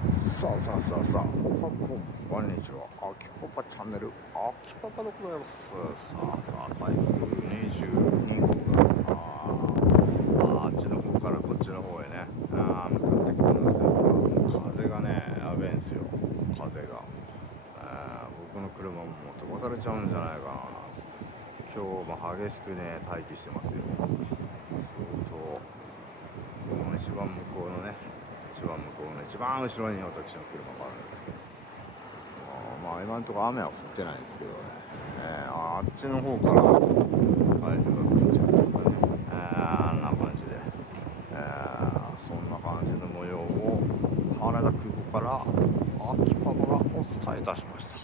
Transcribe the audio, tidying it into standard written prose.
さあ、こんにちは。秋パパチャンネル、秋パパでございます。台風22号が、あっちの方からこっちの方へね、向かってきてるんですよ。風がね、やべえんですよ。風が。僕の車ももう飛ばされちゃうんじゃないかな、なんつって。今日も激しくね、待機してますよ。相当、一番向こうのね、一番後ろに私の車があるんですけど、今のところ雨は降ってないんですけどね、あっちの方から台風が来るんじゃないですかね、あんな感じで、そんな感じの模様を羽田空港から秋パパがお伝えいたしました。